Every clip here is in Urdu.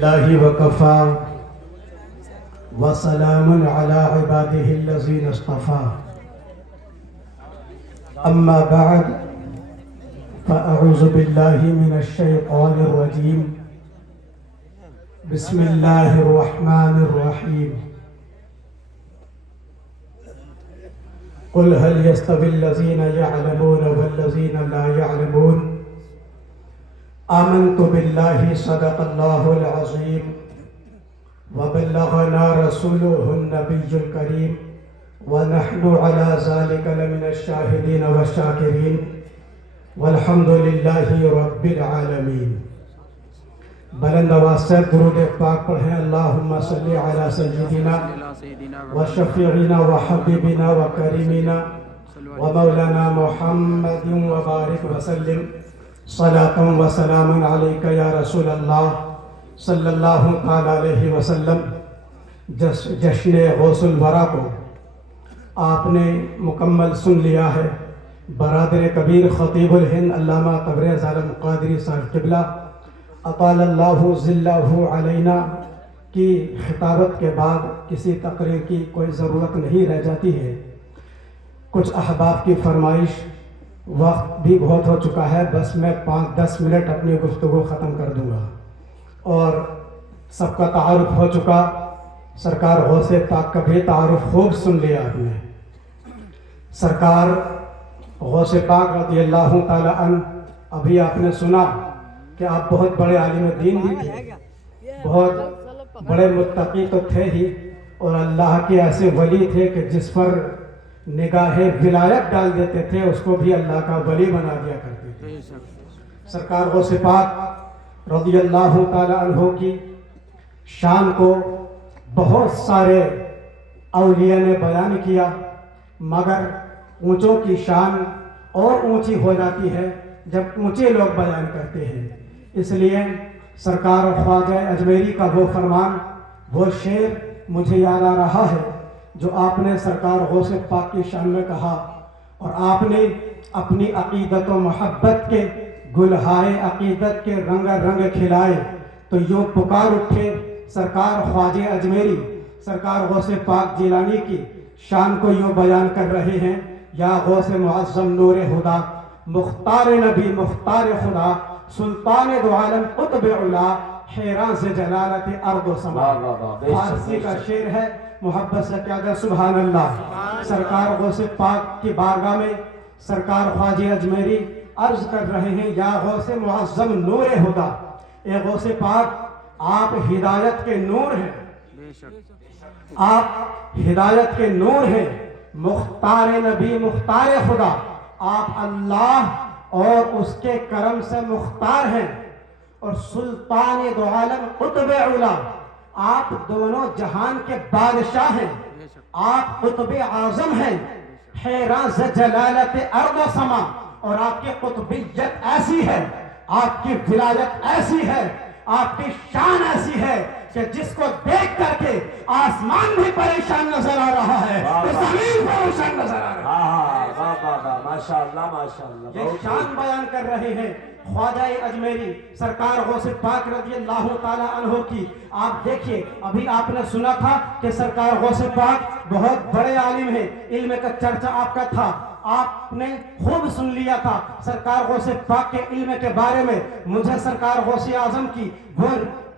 بالله وكفى وسلام على عباده الذين اصطفى أما بعد فأعوذ بالله من الشيطان الرجيم بسم الله الرحمن الرحيم قل هل يستوي الذين يعلمون والذين لا يعلمون آمنت بالله صدق الله العظيم وبلغنا رسوله النبي الكريم ونحن على ذلك لمن الشاهدين والشاكرين والحمد لله رب العالمين. بلند آواز سے درود پاک پڑھیں. اللہم صلی علی سیدنا و شفیعنا و حبیبنا و کریمنا و مولانا محمد و بارک وسلم صلاۃ و سلام علیک یا رسول اللہ صلی اللہ تعالی علیہ وسلم. جشن غوث الورا کو آپ نے مکمل سن لیا ہے. برادر کبیر خطیب الہند علامہ تبریز عالم قادری صاحب قبلہ اطال اللہ ظلہ علینا کی خطابت کے بعد کسی تقریر کی کوئی ضرورت نہیں رہ جاتی ہے. کچھ احباب کی فرمائش، وقت بھی بہت ہو چکا ہے، بس میں 5-10 منٹ اپنی گفتگو ختم کر دوں گا. اور سب کا تعارف ہو چکا، سرکار غوث پاک کا بھی تعارف خوب سن لیا آپ نے. سرکار غوث پاک رضی اللہ تعالی عنہ، ابھی آپ نے سنا کہ آپ بہت بڑے عالم دین بھی تھے، بہت بڑے متقی تو تھے ہی، اور اللہ کے ایسے ولی تھے کہ جس پر نگاہ ولایت ڈال دیتے تھے اس کو بھی اللہ کا ولی بنا دیا کرتے تھے. سرکار غوث پاک رضی اللہ تعالی عنہ کی شان کو بہت سارے اولیاء نے بیان کیا، مگر اونچوں کی شان اور اونچی ہو جاتی ہے جب اونچے لوگ بیان کرتے ہیں. اس لیے سرکار خواجہ اجمیری کا وہ فرمان، وہ شعر مجھے یاد آ رہا ہے جو آپ نے سرکار غوث پاک کی شان میں کہا، اور آپ نے اپنی عقیدت و محبت کے گلہائے عقیدت کے رنگ رنگ کھلائے تو یوں پکار اٹھے. سرکار خواجہ اجمیری سرکار غوث پاک جیلانی کی شان کو یوں بیان کر رہے ہیں: یا غوث معظم نور خدا، مختار نبی مختار خدا، سلطان دو عالم قطب علا، حیران سے جلالت ارض و سما. فارسی کا شعر ہے، محبت سے کیا گیا سبحان اللہ. سرکار غوث پاک کی بارگاہ میں سرکار خواجہ اجمیری عرض کر رہے ہیں: یا غوث معظم نور خدا، اے غوث پاک آپ ہدایت کے نور ہیں، آپ ہدایت کے نور ہیں، مختار نبی مختار خدا، آپ اللہ اور اس کے کرم سے مختار ہیں، اور سلطان دو عالم قطب علا، آپ دونوں جہان کے بادشاہ ہیں، آپ قطب اعظم ہیں، حیران ز جلالت ارض و سما. اور آپ کی قطبیت ایسی ہے، آپ کی ولایت ایسی ہے، آپ کی شان ایسی ہے کہ جس کو دیکھ کر کے آسمان بھی پریشان نظر آ رہا ہے، زمین پریشان نظر آ رہا ہے. ماشاءاللہ ماشاءاللہ. یہ شان بیان کر رہے ہیں خواجہ اجمیری سرکار غوث پاک رضی اللہ تعالی عنہ کی. آپ دیکھیے، ابھی آپ نے سنا تھا کہ سرکار غوث پاک بہت بڑے عالم ہیں، علم کا چرچا آپ کا تھا، آپ نے خوب سن لیا تھا سرکار غوث پاک کے علم کے بارے میں. مجھے سرکار غوث اعظم کی وہ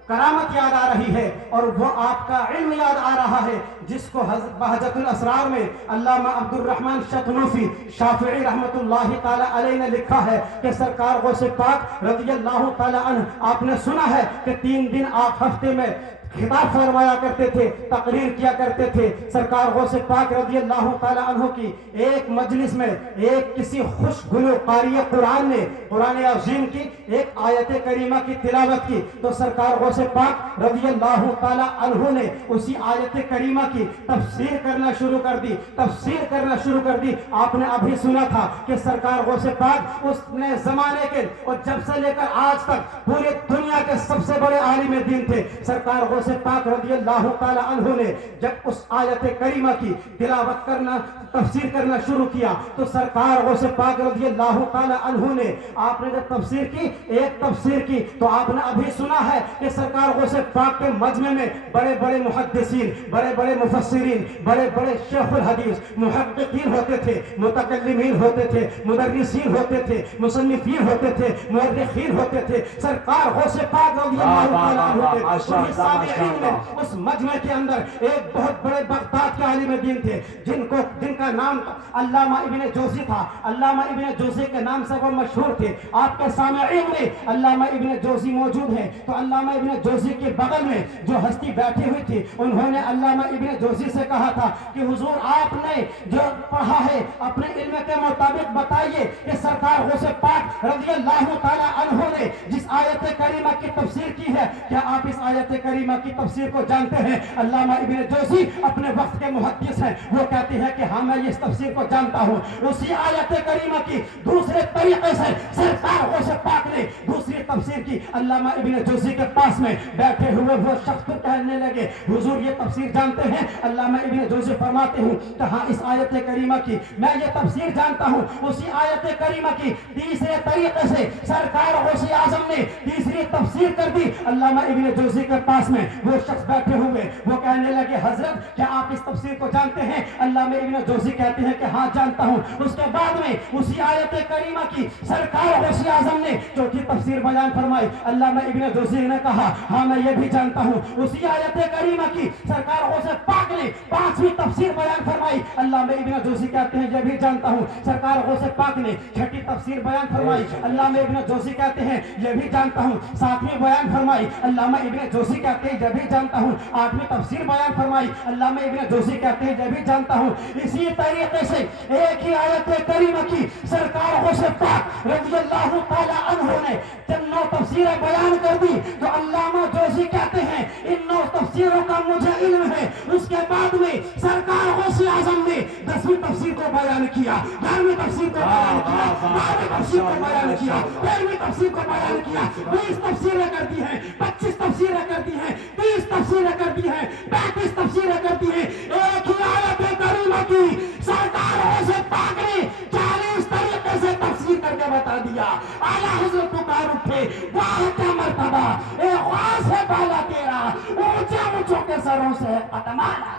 کرامت یاد آ رہی ہے اور وہ آپ کا علم یاد آ رہا ہے جس کو بہجت الاسرار میں علامہ عبد الرحمن شتنوفی شافعی رحمت اللہ تعالی علیہ نے لکھا ہے کہ سرکار غوث پاک رضی اللہ تعالی عنہ، آپ نے سنا ہے کہ 3 دن آپ ہفتے میں خطاب فرمایا کرتے تھے، تقریر کیا کرتے تھے. سرکار غوث پاک رضی اللہ تعالی عنہ کی ایک مجلس میں ایک کسی خوش گلو قاری قرآن نے قرآن عظیم کی ایک آیت کریمہ کی تلاوت کی تو سرکار غوث پاک رضی اللہ تعالی عنہ نے اسی آیت کریمہ کی تفسیر کرنا شروع کر دی، تفسیر کرنا شروع کر دی. آپ نے ابھی سنا تھا کہ سرکار غوث پاک اس نے زمانے کے اور جب سے لے کر آج تک پوری دنیا کے سب سے بڑے عالم دین تھے. سرکار غوث غوث پاک رضی اللہ تعالی عنہ نے جب اس آیت کریمہ کی تلاوت کرنا تفسیر کرنا شروع کیا تو سرکار غوث پاک رضی اللہ تعالی عنہ نے آپ نے جب تفسیر کی ایک تفسیر کی تو آپ نے ابھی سنا ہے کہ سرکار غوث پاک کے مجمع میں بڑے بڑے محدثین بڑے بڑے مفسرین بڑے بڑے شیخ الحدیث محققین ہوتے تھے متکلمین ہوتے تھے مدرسین ہوتے تھے مصنفین ہوتے تھے مورخین ہوتے تھے سرکار غوث پاک رضی اللہ تعالی عنہ کے سامعین میں اس مجمع کے اندر ایک بہت بڑے بغداد کے عالم دین تھے جن کا نام علامہ ابن جوزی تھا علامہ ابن جوزی کے نام سے وہ مشہور تھے آپ کے سامعین میں علامہ ابن جوزی موجود ہے تو علامہ ابن جوزی کے بغل میں جو ہستی بیٹھی ہوئی تھی انہوں نے علامہ ابن جوزی سے کہا تھا کہ حضور آپ نے جو پڑھا ہے اپنے علم کے مطابق بتائیے کہ سرکار غوث پاک رضی اللہ تعالی عنہ نے جس آیت کریمہ کی تفسیر کی ہے کیا آپ اس آیت کریمہ کی تفسیر کو جانتے ہیں علامہ ابن جوزی اپنے وقت کے محدث ہیں وہ کہتے ہیں کہ ہاں میں اس تفسیر کو جانتا ہوں اسی آیت کریمہ کی دوسرے طریقے سے سرکار غوث پاک نے دوسری تفسیر کی علامہ ابن جوزی کے پاس میں بیٹھے ہوئے وہ شخص کو کہنے لگے حضور یہ تفسیر جانتے ہیں علامہ ابن جوزی فرماتے ہیں کہ ہاں اس آیت کریمہ کی میں یہ تفسیر جانتا ہوں اسی آیت کریمہ کی تیسرے طریقے سے سرکار غوث اعظم نے تیسری تفسیر کر دی علامہ ابن جوزی کے پاس میں وہ شخص بیٹھے ہوئے وہ کہنے لگے حضرت کیا آپ اس تفسیر کو جانتے ہیں علامہ ابن جوزی کہتے ہیں کہ ہاں جانتا ہوں اس کے بعد میں اسی آیت کریمہ کی سرکار غوث اعظم نے چوتھی تفسیر بیان فرمائی علامہ ابن جوزی نے کہا ہاں میں یہ بھی جانتا ہوں اسی آیت کریمہ کی سرکار غوث پاک نے پانچویں تفسیر بیان فرمائی علامہ ابن جوزی کہتے ہیں یہ بھی جانتا ہوں سرکار غوث پاک نے چھٹی تفسیر بیان فرمائی علامہ ابن جوزی کہتے ہیں یہ بھی جانتا ہوں ساتویں بیان فرمائی علامہ ابن جوزی کہتے ہیں یہ بھی جانتا ہوں آٹھویں تفسیر بیان فرمائی علامہ ابن جوزی کہتے ہیں یہ بھی جانتا ہوں اسی طریقے سے ایک ہی آیت کریمہ کی سرکار غوث پاک رضی اللہ تعالی عنہ نے جب 9 تفسیریں بیان کر دی تو علامہ جوزی کہتے ہیں ان 9 تفسیروں کا مجھے علم ہے اس کے بعد میں سرکار غوث اعظم نے 10ویں تفسیر کو بیان کیا 11ویں تفسیر کو بیان کیا 12ویں تفسیر کو بیان کیا 13ویں تفسیر کو بیان کیا 20 تفسیریں کر دی ہیں 25 تفسیریں کر دی ہیں 30 تفسیریں کر دی ہیں 35 تفسیریں کر دی ہیں ایک ہی آیت کریمہ کی سرکار غوث پاک نے 40 طریقے سے تفسیر کر کے بتا دیا اعلیٰ حضرت پکار اٹھے واہ کیا مرتبہ اے غوث بالا تیرا اونچے اونچوں کے سروں سے اتمانا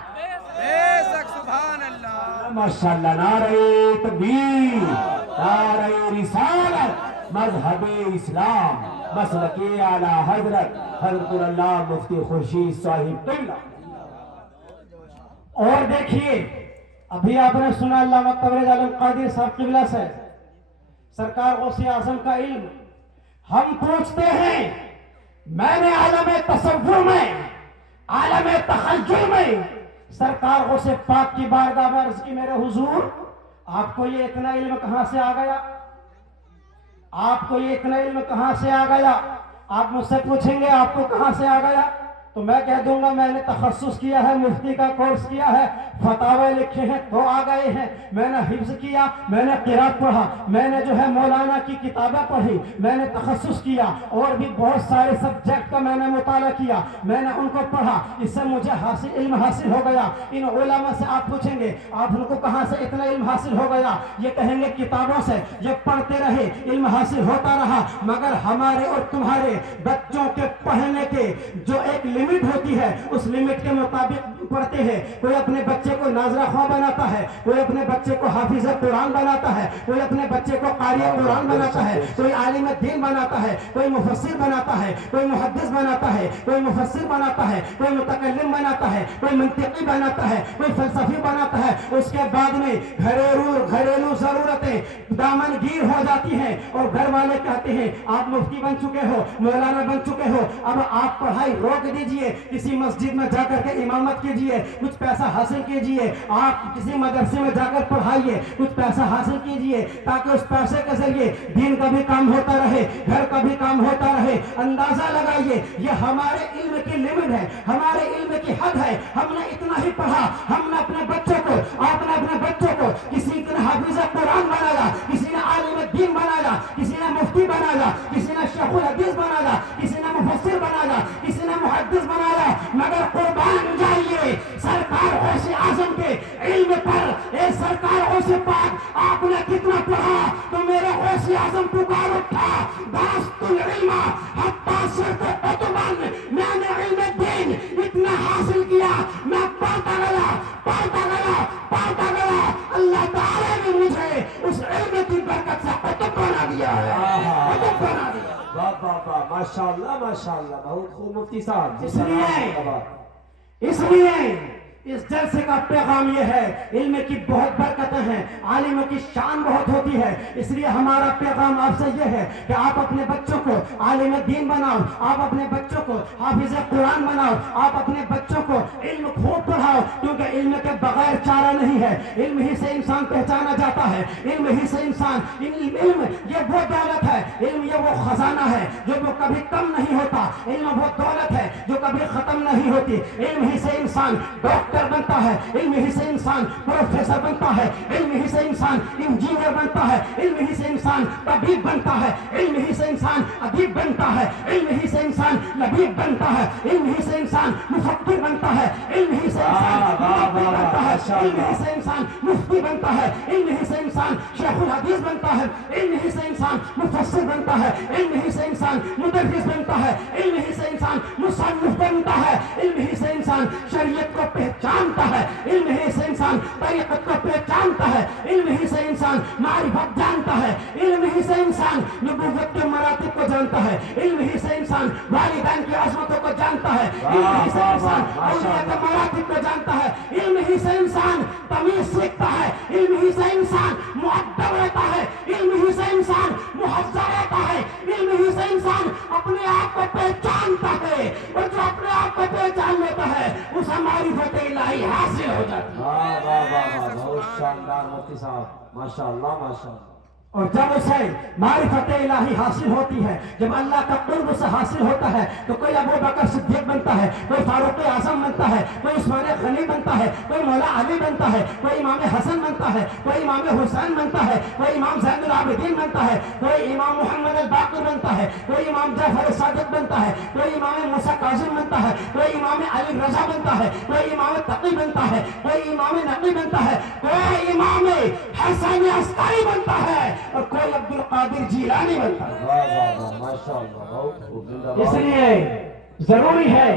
بے شک سبحان اللہ ماشاءاللہ نعرہ تکبیر نعرہ رسالت مذہب اسلام مسلک اعلیٰ حضرت اللہ مفتی خورشید صاحب قبلہ اور دیکھیے ابھی آپ نے سنا علامہ تبریز عالم قادری صاحب قبلہ سے سرکار غوث اعظم کا علم ہم پوچھتے ہیں میں نے عالم تصور میں عالم تخیل میں سرکار غوث پاک کی بارگاہ میں عرض کی میرے حضور آپ کو یہ اتنا علم کہاں سے آ گیا آپ کو یہ اتنا علم کہاں سے آ گیا آپ مجھ سے پوچھیں گے آپ کو کہاں سے آ گیا تو میں کہہ دوں گا میں نے تخصص کیا ہے مفتی کا کورس کیا ہے فتاوے لکھے ہیں تو آ گئے ہیں میں نے حفظ کیا میں نے قرات پڑھا میں نے جو ہے مولانا کی کتابیں پڑھی میں نے تخصص کیا اور بھی بہت سارے سبجیکٹ کا میں نے مطالعہ کیا میں نے ان کو پڑھا اس سے مجھے علم حاصل ہو گیا ان علماء سے آپ پوچھیں گے آپ ان کو کہاں سے اتنا علم حاصل ہو گیا یہ کہیں گے کتابوں سے یہ پڑھتے رہے علم حاصل ہوتا رہا مگر ہمارے اور تمہارے بچوں کے پڑھنے کے جو ایک لمٹ ہوتی ہے اس لمٹ کے مطابق پڑھتے ہیں کوئی اپنے بچے کو ناظرہ خواہ بناتا ہے کوئی اپنے بچے کو حافظ قرآن بناتا ہے کوئی اپنے بچے کو قاری قرآن بناتا ہے کوئی عالم دین بناتا ہے کوئی مفسر بناتا ہے کوئی محدث بناتا ہے کوئی مفسر بناتا ہے کوئی متکلم بناتا ہے کوئی منطقی بناتا ہے کوئی فلسفی بناتا ہے اس کے بعد میں گھریلو ضرورتیں دامن گیر ہو جاتی ہیں اور گھر والے کہتے ہیں آپ مفتی بن چکے ہو مولانا بن چکے ہو اب آپ پڑھائی روک دیجئے کسی مسجد میں جا کر کے امامت کیجئے کچھ پیسہ حاصل کیجئے آپ کسی مدرسے میں جا کر پڑھائیے کچھ پیسہ حاصل کیجئے تاکہ اس پیسے کے ذریعے دین کا بھی کام ہوتا رہے گھر کا بھی کام ہوتا رہے اندازہ لگائیے یہ ہمارے علم کی لمٹ ہے ہمارے علم کی حد ہے ہم نے اتنا ہی پڑھا ہم نے اپنے بچوں کو آپ نے اپنے بچوں کو کسی نے حافظ قرآن بنایا کسی نے عالم دین بنایا کسی نے مفتی بنایا کسی نے شیخ الحدیث بنایا کسی نے مفسر بنایا کسی نے محدث بنایا مگر قربان جائیے سرکار غوث اعظم کے علم پر. اے سرکار غوث پاک آپ نے کتنا پڑھا تو میرے غوث اعظم پکار اٹھا درست العلم حتی صرف قطبان. میں نے علم دین اتنا حاصل کیا میں پڑھتا گیا. اللہ تعالیٰ نے مجھے اس علم کی برکت سے قطب بنا دیا ہے. قطب بنا دیا. واہ واہ واہ ماشاءاللہ ماشاءاللہ بہت خوب مفتی صاحب. اس لیے اس جلسے کا پیغام یہ ہے علم کی بہت برکتیں ہیں عالموں کی شان بہت ہوتی ہے. اس لیے ہمارا پیغام آپ سے یہ ہے کہ آپ اپنے بچوں کو عالم دین بناؤ, آپ اپنے بچوں کو حافظ قرآن بناؤ, آپ اپنے بچوں کو علم خوب پڑھاؤ کیونکہ علم کے بغیر چارہ نہیں ہے. علم ہی سے انسان پہچانا جاتا ہے. علم ہی سے انسان علم یہ وہ دولت ہے, علم یہ وہ خزانہ ہے جو کبھی کم نہیں ہوتا. علم وہ دولت ہے جو کبھی ختم نہیں ہوتی. علم ہی سے انسان ڈاکٹر بنتا ہے, علم ہی سے انسان پروفیسر بنتا ہے, علم ہی سے انسان انجینئر بنتا ہے, علم ہی سے انسان طبیب بنتا ہے, علم ہی سے انسان ادیب بنتا ہے, علم ہی سے انسان لبیب بنتا ہے, علم ہی سے انسان مفکر بنتا ہے, علم ہی سے انسان بنتا ہے, علم ہی سے انسان مفتی بنتا ہے, علم ہی سے انسان شیخ الحدیث بنتا ہے, علم ہی سے انسان مفسر بنتا ہے, علم ہی سے انسان مدرس بنتا ہے, علم ہی سے انسان مصنف بنتا ہے, علم ہی سے انسان شریعت کو پہچانتا ہے, علم ہی سے انسان طریقت کو پہچانتا ہے, علم ہی سے انسان معرفت جانتا ہے, علم ہی سے انسان نبوت کے مراتب کو جانتا ہے, علم ہی سے انسان والدین کی عظمتوں کو جانتا ہے, علم ہی سے انسان اولیاء کے مراتب کو جانتا ہے, علم ہی سے انسان تمیز سیکھتا ہے, علم ہی سے انسان مؤدب رہتا ہے, علم ہی سے انسان مہذب رہتا ہے, علم ہی سے انسان اپنے آپ کو پہچانتا ہے, اور جو اپنے آپ کو پہچان لیتا ہے اسے معرفت الہی حاصل ہو جاتی ہے. واہ واہ واہ بہت شاندار مفتی صاحب ماشاءاللہ ماشاءاللہ. اور جب اسے معرفت الہی حاصل ہوتی ہے, جب اللہ کا قرب سے حاصل ہوتا ہے تو کوئی ابو بکر صدیق بنتا ہے, کوئی فاروق اعظم بنتا ہے, کوئی عثمان غنی بنتا ہے, کوئی مولا علی بنتا ہے, کوئی امام حسن بنتا ہے, کوئی امام حسین بنتا ہے, کوئی امام زین العابدین بنتا ہے, کوئی امام محمد الباقر بنتا ہے, کوئی امام جعفر صادق بنتا ہے, کوئی امام موسیٰ کاظم بنتا ہے, کوئی امام علی رضا بنتا ہے, کوئی امام تقی بنتا ہے, کوئی امام نقی بنتا ہے, کوئی امام حسین عسکری بنتا ہے, اور کوئی عبد القادر جیلانی بنتا ہے. اس لیے ضروری ہے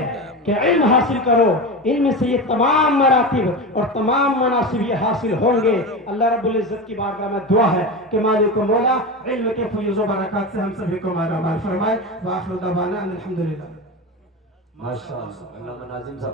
کہ علم حاصل کرو. علم سے یہ تمام مراتب اور تمام مناصب یہ حاصل ہوں گے. اللہ رب العزت کی بارگاہ میں دعا ہے کہ مالک و مولا علم کے فیض و برکات سے ہم سبھی کو مالا مال فرمائے. وآخر دعوانا الحمدللہ. ماشاءاللہ. اللہ مناظم صاحب